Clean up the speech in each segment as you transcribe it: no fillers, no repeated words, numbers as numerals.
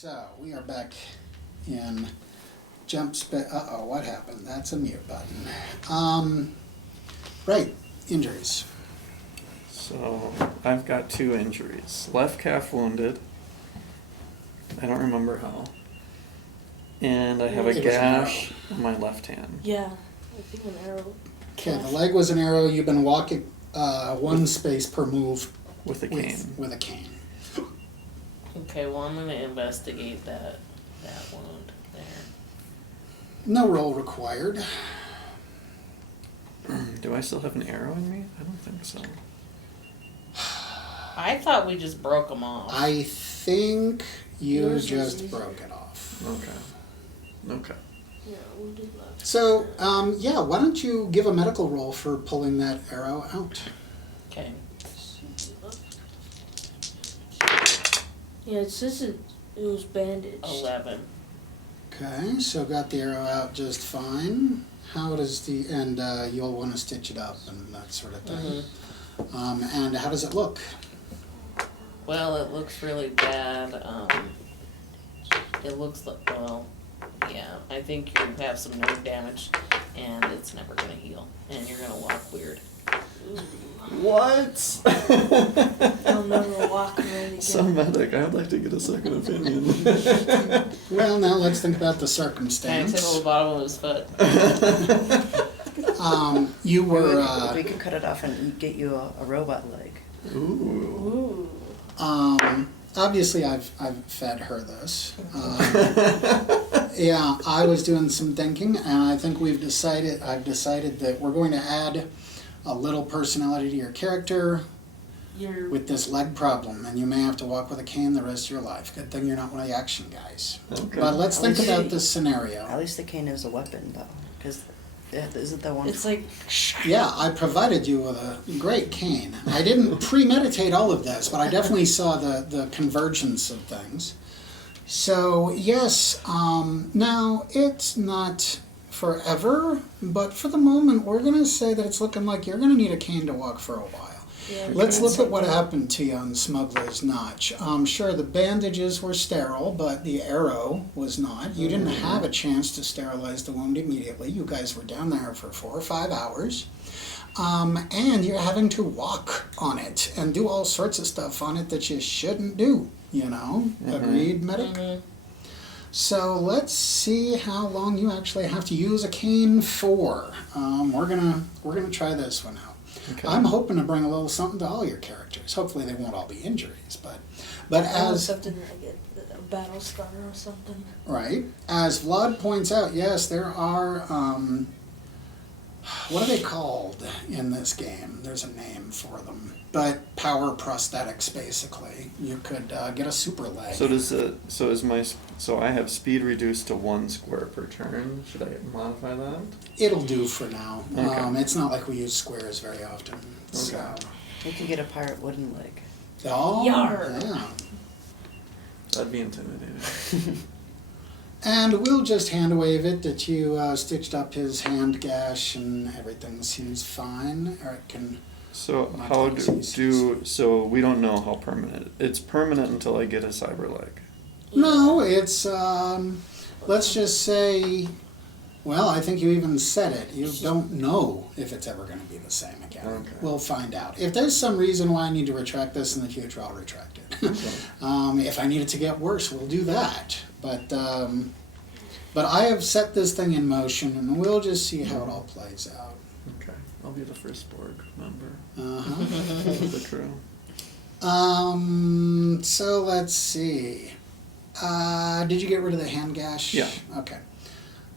So, we are back in jump uh-oh, what happened? That's a mute button. Right, injuries. So, I've got 2 injuries. Left calf wounded. I don't remember how. And I have a gash on my left hand. Yeah, I think an arrow. Okay, the leg was an arrow. You've been walking one space per move. With a cane. With a cane. Okay, well I'm gonna investigate that wound there. No roll required. Do I still have an arrow in me? I don't think so. I thought we just broke them off. I think you Yours just broke it off. Okay. Yeah, we did left. So, yeah, why don't you give a medical roll for pulling that arrow out? Okay. Yeah, it says it was bandaged. 11. Okay, so got the arrow out just fine. How does and you'll want to stitch it up and that sort of thing. Mm-hmm. And how does it look? Well, it looks really bad. It looks like, well, yeah, I think you have some nerve damage and it's never gonna heal. And you're gonna walk weird. What? I'll never walk around again. Some medic, I'd like to get a second opinion. Well, now let's think about the Kind of circumstance. tickle the bottom of his foot. You were, we could cut it off and get you a robot leg. Ooh. Ooh. obviously I've fed her this. Yeah, I was doing some thinking, and I think I've decided that we're going to add a little personality to your character with this leg problem, and you may have to walk with a cane the rest of your life. Good thing you're not one of the action guys. Okay. But let's think least- about this scenario. At least the cane is a weapon, though, because isn't that one? It's like, Yeah, I provided you with a great cane. I didn't premeditate all of this, but I definitely saw the convergence of things. So, yes, now it's not forever, but for the moment, we're going to say that it's looking like you're going to need a cane to walk for a while. yeah. Let's look at what happened to you on Smuggler's Notch. Sure, the bandages were sterile, but the arrow was not. You didn't have a chance to sterilize the wound immediately. You guys were down there for 4 or 5 hours. And you're having to walk on it and do all sorts of stuff on it that you shouldn't do, you know? Agreed, medic? Mm-hmm. So let's see how long you actually have to use a cane for. We're gonna try this one out. Okay. I'm hoping to bring a little something to all your characters. Hopefully they won't all be injuries, but as something like a battle scar or something. right, as Vlad points out, yes, there are what are they called in this game? There's a name for them. But power prosthetics, basically. You could get a super leg. So I have speed reduced to 1 square per turn. Should I modify that? It'll do for now. Okay. It's not like we use squares very often. So. You can get a pirate wooden leg. Oh, Yar. yeah. That'd be intimidating. And we'll just hand wave it that you stitched up his hand gash and everything seems fine. Eric can. So Not how like so we don't know how permanent. It's permanent until I get a cyber leg. No, it's let's just say. Well, I think you even said it. You don't know if it's ever going to be the same again. Okay. We'll find out. If there's some reason why I need to retract this in the future, I'll retract it. If I need it to get worse, we'll do that. But I have set this thing in motion, and we'll just see how it all plays out. Okay. I'll be the first Borg member Uh-huh. of the crew. So let's see. Did you get rid of the hand gash? Yeah. Okay.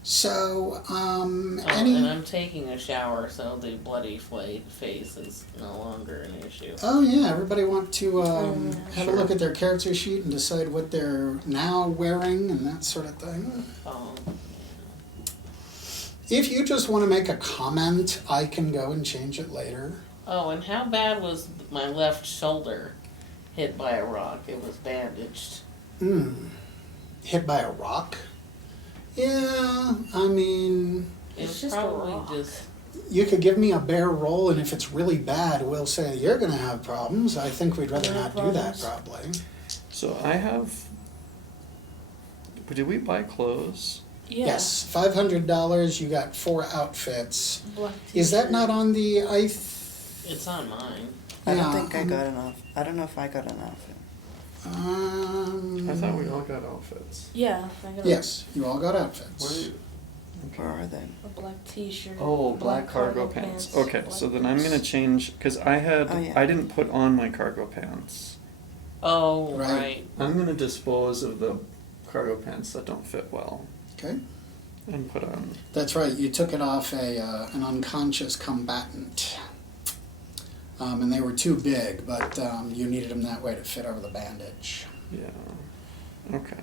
So, And I'm taking a shower, so the bloody face is no longer an issue. Oh yeah, everybody want to have a Sure. look at their character sheet and decide what they're now wearing and that sort of thing. If you just want to make a comment, I can go and change it later. Oh, and how bad was my left shoulder hit by a rock? It was bandaged. Hit by a rock? Yeah, I mean, It's just a probably rock. just. you could give me a bare roll, and if it's really bad, we'll say you're going to have problems. I think we'd rather No not do that, problems. probably. So I have did we buy clothes? Yeah. Yes, $500, you got 4 outfits. Black Is that t-shirt. not on the, It's on mine. I don't Yeah, think I got enough. I don't know if I got an outfit. I thought we all got outfits. Yeah, I got Yes, you all got outfits. Where are you? Where are they? a black t-shirt. Oh, black cargo pants. Okay, black so then I'm gonna boots. change, cause I had, Oh, yeah. I didn't put on my cargo pants. Oh, Right. right. I'm gonna dispose of the cargo pants that don't fit well Okay, and put on, that's right, you took it off an unconscious combatant. And they were too big, but you needed them that way to fit over the bandage. yeah, okay.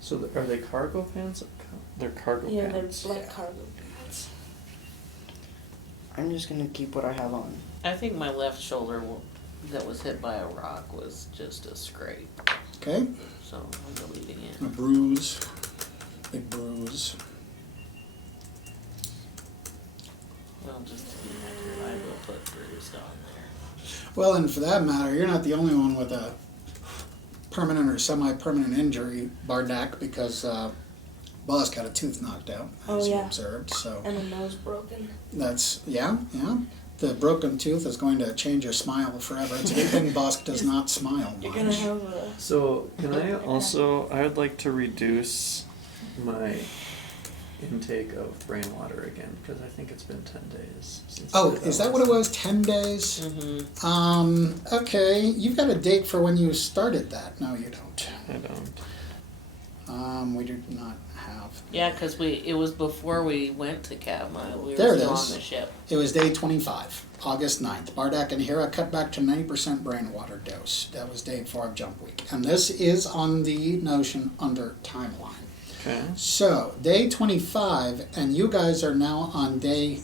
So are they cargo pants? They're cargo Yeah, they're pants. black cargo pants. I'm just gonna keep what I have on. I think my left shoulder that was hit by a rock was just a scrape, Okay, so I'm deleting a it. bruise, big bruise. Well, just to be accurate, I will put bruised on there. Well, and for that matter, you're not the only one with a permanent or semi-permanent injury, Bardak, because Boss got a tooth knocked out, Oh, as you yeah. observed. So And a nose broken. that's, yeah. The broken tooth is going to change your smile forever. It's a good thing Bosk does not smile You're gonna much. have a. So can I also, I would like to reduce my intake of rainwater again, because I think it's been 10 days since. Oh, I did is that what it was? 10 days? Mm-hmm. Okay. You've got a date for when you started that. No, you don't. I don't. We do not have. Yeah, 'cause it was before we went to Katmai. We were There it still is. on the ship. It was day 25, August 9th. Bardak and Hera cut back to 90% brain water dose. That was day 4 of jump week. And this is on the Notion under timeline. Okay. So, day 25, and you guys are now on day.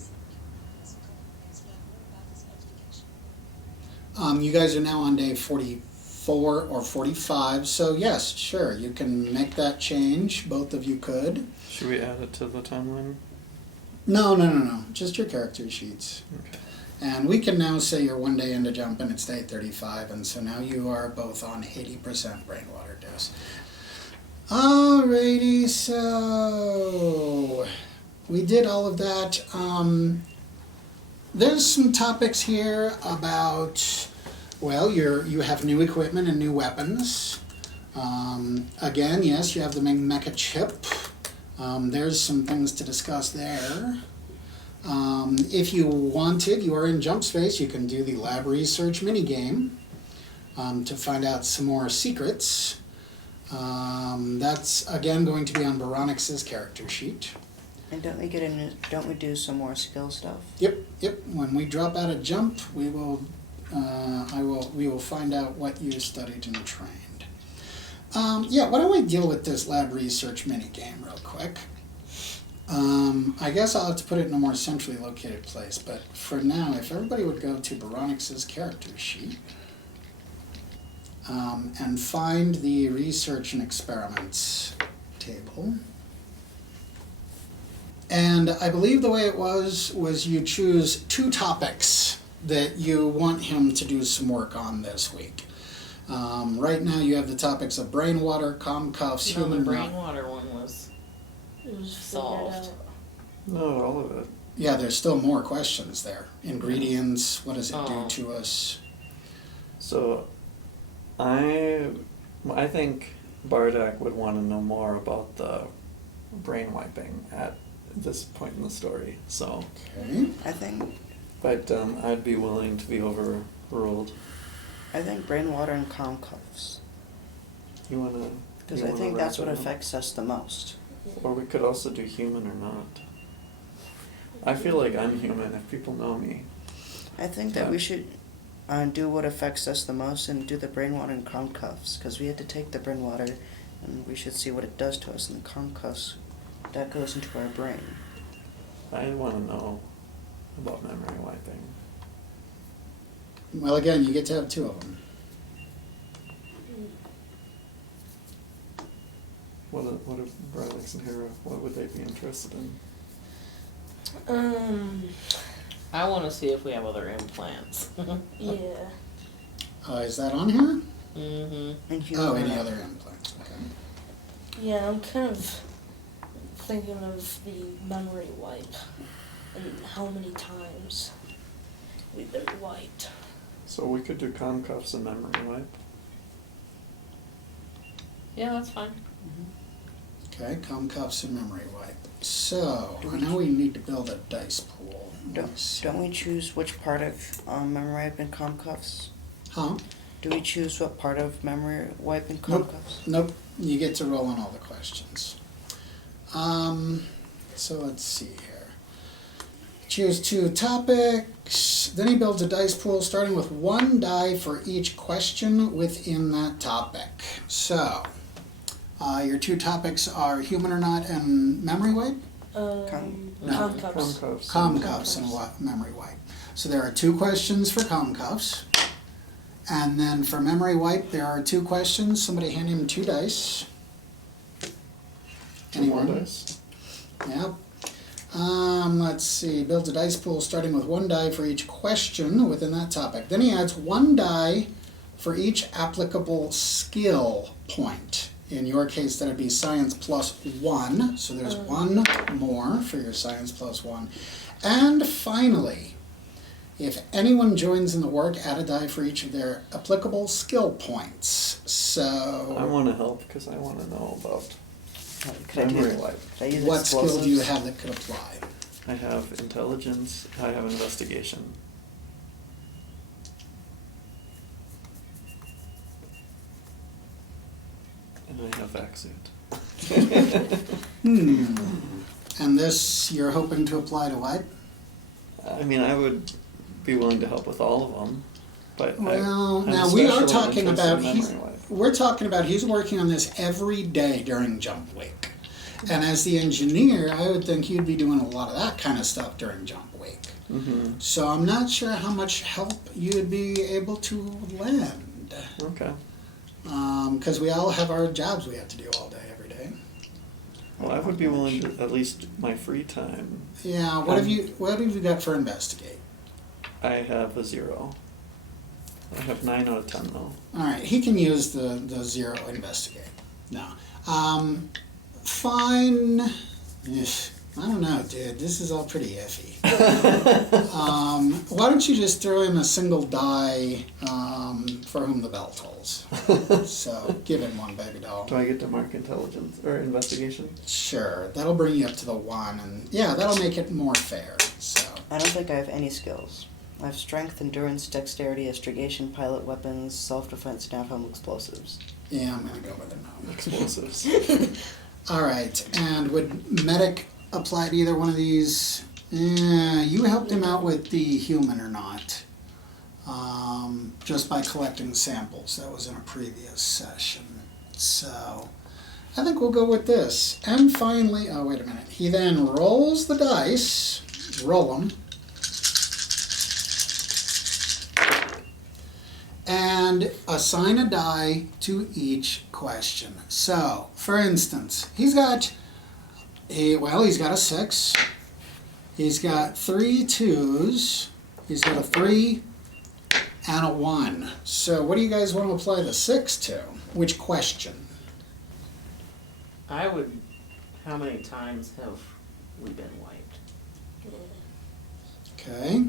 You guys are now on day 44 or 45. So, yes, sure, you can make that change. Both of you could. Should we add it to the timeline? No. Just your character sheets. Okay. And we can now say you're 1 day into jump and it's day 35, and so now you are both on 80% rainwater dose. Alrighty, so we did all of that. There's some topics here about, well, you have new equipment and new weapons. Again, yes, you have the mecha chip. There's some things to discuss there. If you wanted, you are in jump space, you can do the lab research minigame to find out some more secrets. That's again going to be on Veronix's character sheet. And don't we do some more skill stuff? Yep. When we drop out of jump, we will find out what you studied and trained. Why don't we deal with this lab research minigame real quick? I guess I'll have to put it in a more centrally located place, but for now, if everybody would go to Veronix's character sheet and find the research and experiments table. And I believe the way it was you choose 2 topics that you want him to do some work on this week. Right now you have the topics of brain water, comm cuffs, No, the human brain water one was It was solved. figured out. No, all of it. Yeah, there's still more questions there. Ingredients, what does it do Oh. to us? So, I think Bardak would want to know more about the brain wiping at this point in the story. So, Okay. I think I'd be willing to be overruled. brain water and comm cuffs. You wanna? Because you I wanna think wrap that's it what up? affects us the most. Or we could also do human or not. I feel like I'm human if people know me. I think that we should do what affects us the most and do the brain water and comm cuffs. Because we had to take the brain water and we should see what it does to us. And the comm cuffs, that goes into our brain. I want to know about memory wiping. Well, again, you get to have 2 of them. What if Bradix and Hera, what would they be interested in? I want to see if we have other implants. Yeah. Is that on here? Mm-hmm. And human Oh, any or- other implants, okay. Yeah, I'm kind of thinking of the memory wipe and how many times we've been wiped. So we could do com cuffs and memory wipe. Yeah, that's fine. Okay, com cuffs and memory wipe. So, I know we need to build a dice pool. Don't we choose which part of memory wipe and com cuffs? Huh? Do we choose what part of memory wipe and com Nope. cuffs? Nope, you get to roll on all the questions. So let's see here. Choose 2 topics. Then he builds a dice pool starting with 1 die for each question within that topic. So, your 2 topics are human or not and memory wipe? Com cups. Com cuffs. Com cuffs and memory wipe. So there are 2 questions for com cuffs. And then for memory wipe, there are 2 questions. Somebody hand him 2 dice. More dice. Yep. Let's see. Builds a dice pool starting with 1 die for each question within that topic. Then he adds 1 die for each applicable skill point. In your case, that'd be science plus 1. So there's 1 more for your science plus 1. And finally, if anyone joins in the work, add a die for each of their applicable skill points. I So, want to help because I want to know about Could I memory do, wipe. could I use what skill do you explosives? have that could apply? I have intelligence. I have investigation. And I have vac suit. And this you're hoping to apply to what? I mean, I would be willing to help with all of them, but Well, I'm now we are especially talking interested about, in he's, memory wipe. we're talking about he's working on this every day during jump week. And as the engineer, I would think you'd be doing a lot of that kind of stuff during jump week. Mm-hmm. So I'm not sure how much help you'd be able to lend. Okay. Because we all have our jobs we have to do all day, every day. Well, I would be willing to, at least my free time. Yeah, what have you got for investigate? I have a 0. I have 9 out of 10 though. Alright, he can use the 0 investigate. No. Fine. Eesh, I don't know, dude. This is all pretty iffy. Why don't you just throw him a single die for whom the bell tolls? So give him 1 baby doll. Do I get to mark intelligence or investigation? Sure, that'll bring you up to the 1, and yeah, that'll make it more fair. So I don't think I have any skills. I have strength, endurance, dexterity, astrogation, pilot weapons, self-defense, napalm, explosives. yeah, I'm gonna go with a no. Explosives. All right, and would medic apply to either one of these? Yeah, you helped him out with the human or not, just by collecting samples. That was in a previous session. So I think we'll go with this. And finally, oh wait a minute. He then rolls the dice, roll them, and assign a die to each question. So, for instance, he's got a 6, he's got 3 2s, he's got a 3, and a 1. So what do you guys want to apply the 6 to? Which question? I would. How many times have we been wiped? Okay.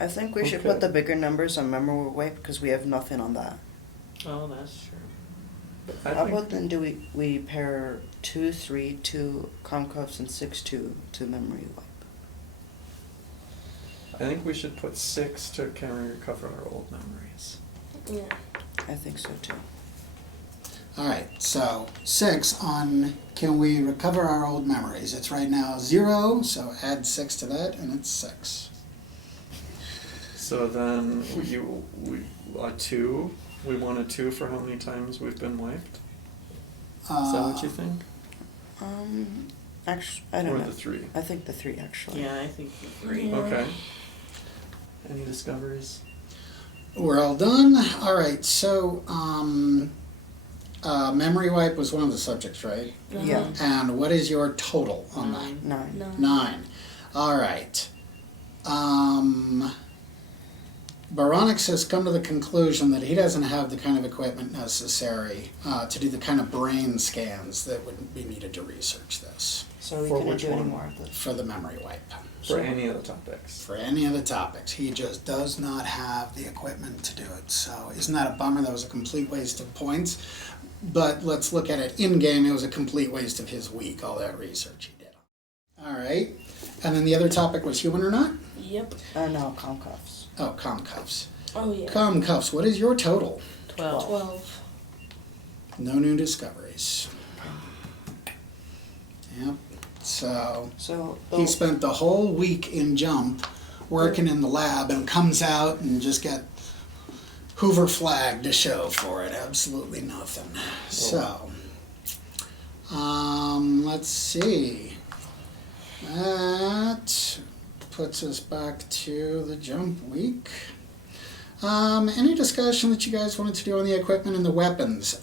I think we should Okay. put the bigger numbers on memory wipe because we have nothing on that. Oh, that's true. I How think, about then do we pair 2, 3, 2 Comcuffs and 6, 2 to memory wipe? I think we should put 6 to kind of recover our old memories. Yeah. I think so too. Alright, so 6 on can we recover our old memories? It's right now 0, so add 6 to that, and it's 6. So then a 2. We want a 2 for how many times we've been wiped. Is that what you think? Actually, I don't Or know. the 3? I think the 3 actually. Yeah, I think the 3. Yeah. Okay. Any discoveries? We're all done. Alright, so memory wipe was one of the subjects, right? Yeah. And what is your total on that? 9. 9. 9. Alright. Baronix has come to the conclusion that he doesn't have the kind of equipment necessary to do the kind of brain scans that would be needed to research this So we For couldn't which do any one? more of this. for the memory wipe. For any of the topics. For any of the topics. He just does not have the equipment to do it. So isn't that a bummer? That was a complete waste of points. But let's look at it in-game. It was a complete waste of his week, all that research he did. All right. And then the other topic was human or not? Yep. No, com cuffs. Oh, com cuffs. Oh yeah. Com cuffs, what is your total? 12. 12. No new discoveries. Yep. So So he spent the whole week in Jump working in the lab and comes out and just got Hoover flag to show for it. Absolutely nothing. So, let's see. That puts us back to the Jump week. Any discussion that you guys wanted to do on the equipment and the weapons?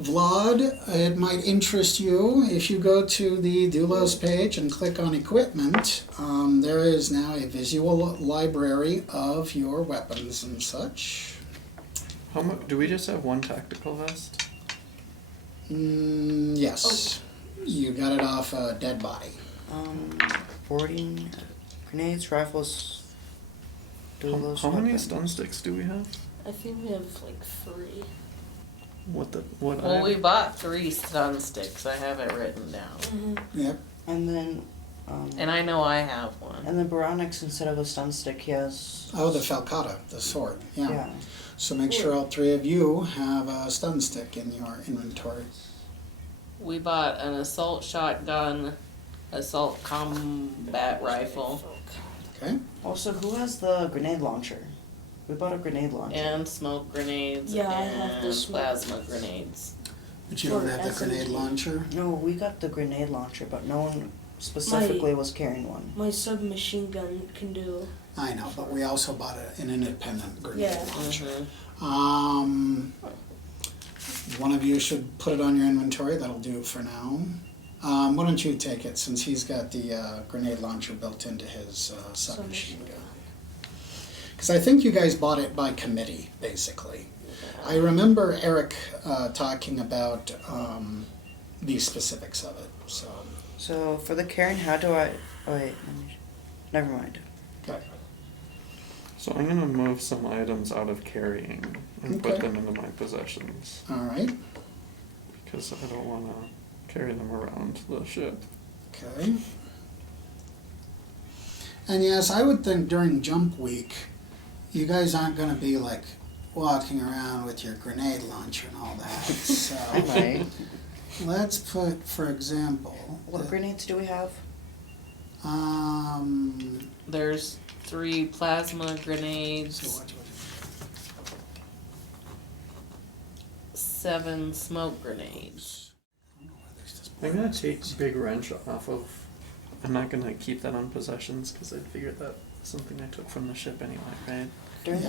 Vlad, it might interest you if you go to the Doulos page and click on equipment. There is now a visual library of your weapons and such. How much? Do we just have one tactical vest? Yes. You got it off a dead body. 14 grenades, rifles, Doulos. How many weapon. stun sticks do we have? I think we have like 3. What? Well, we bought 3 stun sticks. I have it written down. Yep. And then, And I know I have one. and then Baronix, instead of a stun stick, he has. Oh, the Falcata, the sword. Yeah. Yeah. So make sure all 3 of you have a stun stick in your inventory. We bought an assault shotgun, assault combat rifle, Okay. Also, who has the grenade launcher? We bought a grenade launcher. and smoke grenades, Yeah, I have the and smoke plasma grenades. But you don't For have the grenade SMG. launcher? No, we got the grenade launcher, but no one specifically was carrying one. My submachine gun can do. I know, but we also bought an independent grenade Yeah. launcher. Mhm. One of you should put it on your inventory. That'll do for now. Why don't you take it, since he's got the grenade launcher built into his submachine gun? Because I think you guys bought it by committee, basically. I remember Eric talking about the specifics of it. So for the carrying, how do I? Oh wait, never mind. Okay. So I'm gonna move some items out of carrying and put Okay. them into my possessions All right. because I don't want to carry them around the ship. Okay. And yes, I would think during Jump Week, you guys aren't going to be like walking around with your grenade launcher and all that. So I might. let's put, for example, What grenades do we have? There's 3 plasma grenades, so what- 7 smoke grenades. I'm gonna take Big Wrench off of. I'm not gonna keep that on possessions because I figured that was something I took from the ship anyway, right? During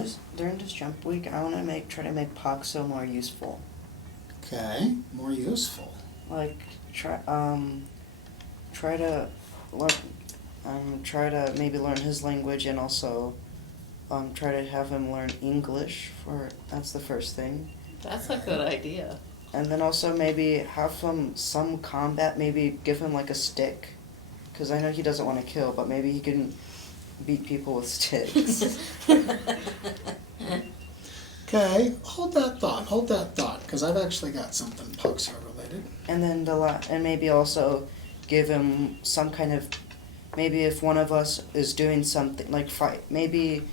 this jump week, I want to try to make Poxo more useful. Okay, more useful. Like try to learn, try to maybe learn his language, and also try to have him learn English. That's the first thing. That's a good idea. And then also maybe have him some combat, maybe give him like a stick. Because I know he doesn't want to kill, but maybe he can beat people with sticks. Okay, hold that thought, because I've actually got something Puxar related. And then and maybe also give him some kind of, maybe if one of us is doing something, like fight, maybe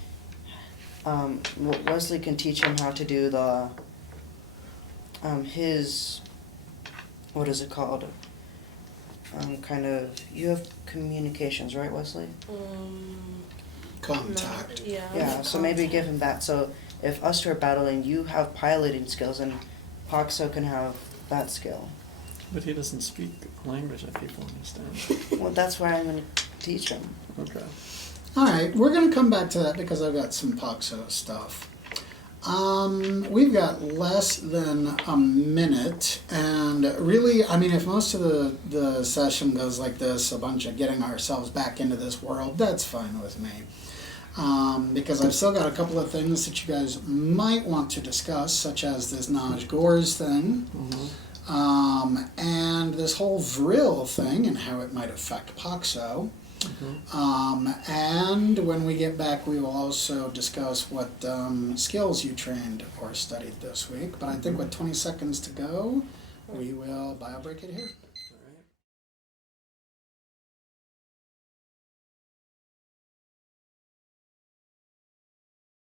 Wesley can teach him how to do the, his, what is it called? Kind of, you have communications, right, Wesley? Contact. No, yeah. Yeah, so maybe give him that. So if us two are battling, you have piloting skills, and Poxo can have that skill. But he doesn't speak a language that people understand. Well, that's why I'm going to teach him. Okay. All right, we're going to come back to that because I've got some Poxo stuff. We've got less than a minute, and really, I mean, if most of the session goes like this, a bunch of getting ourselves back into this world, that's fine with me. because I've still got a couple of things that you guys might want to discuss, such as this Naj Gores thing, and this whole Vril thing and how it might affect Poxo. And when we get back, we will also discuss what skills you trained or studied this week. But I think with 20 seconds to go, we will bio break it here.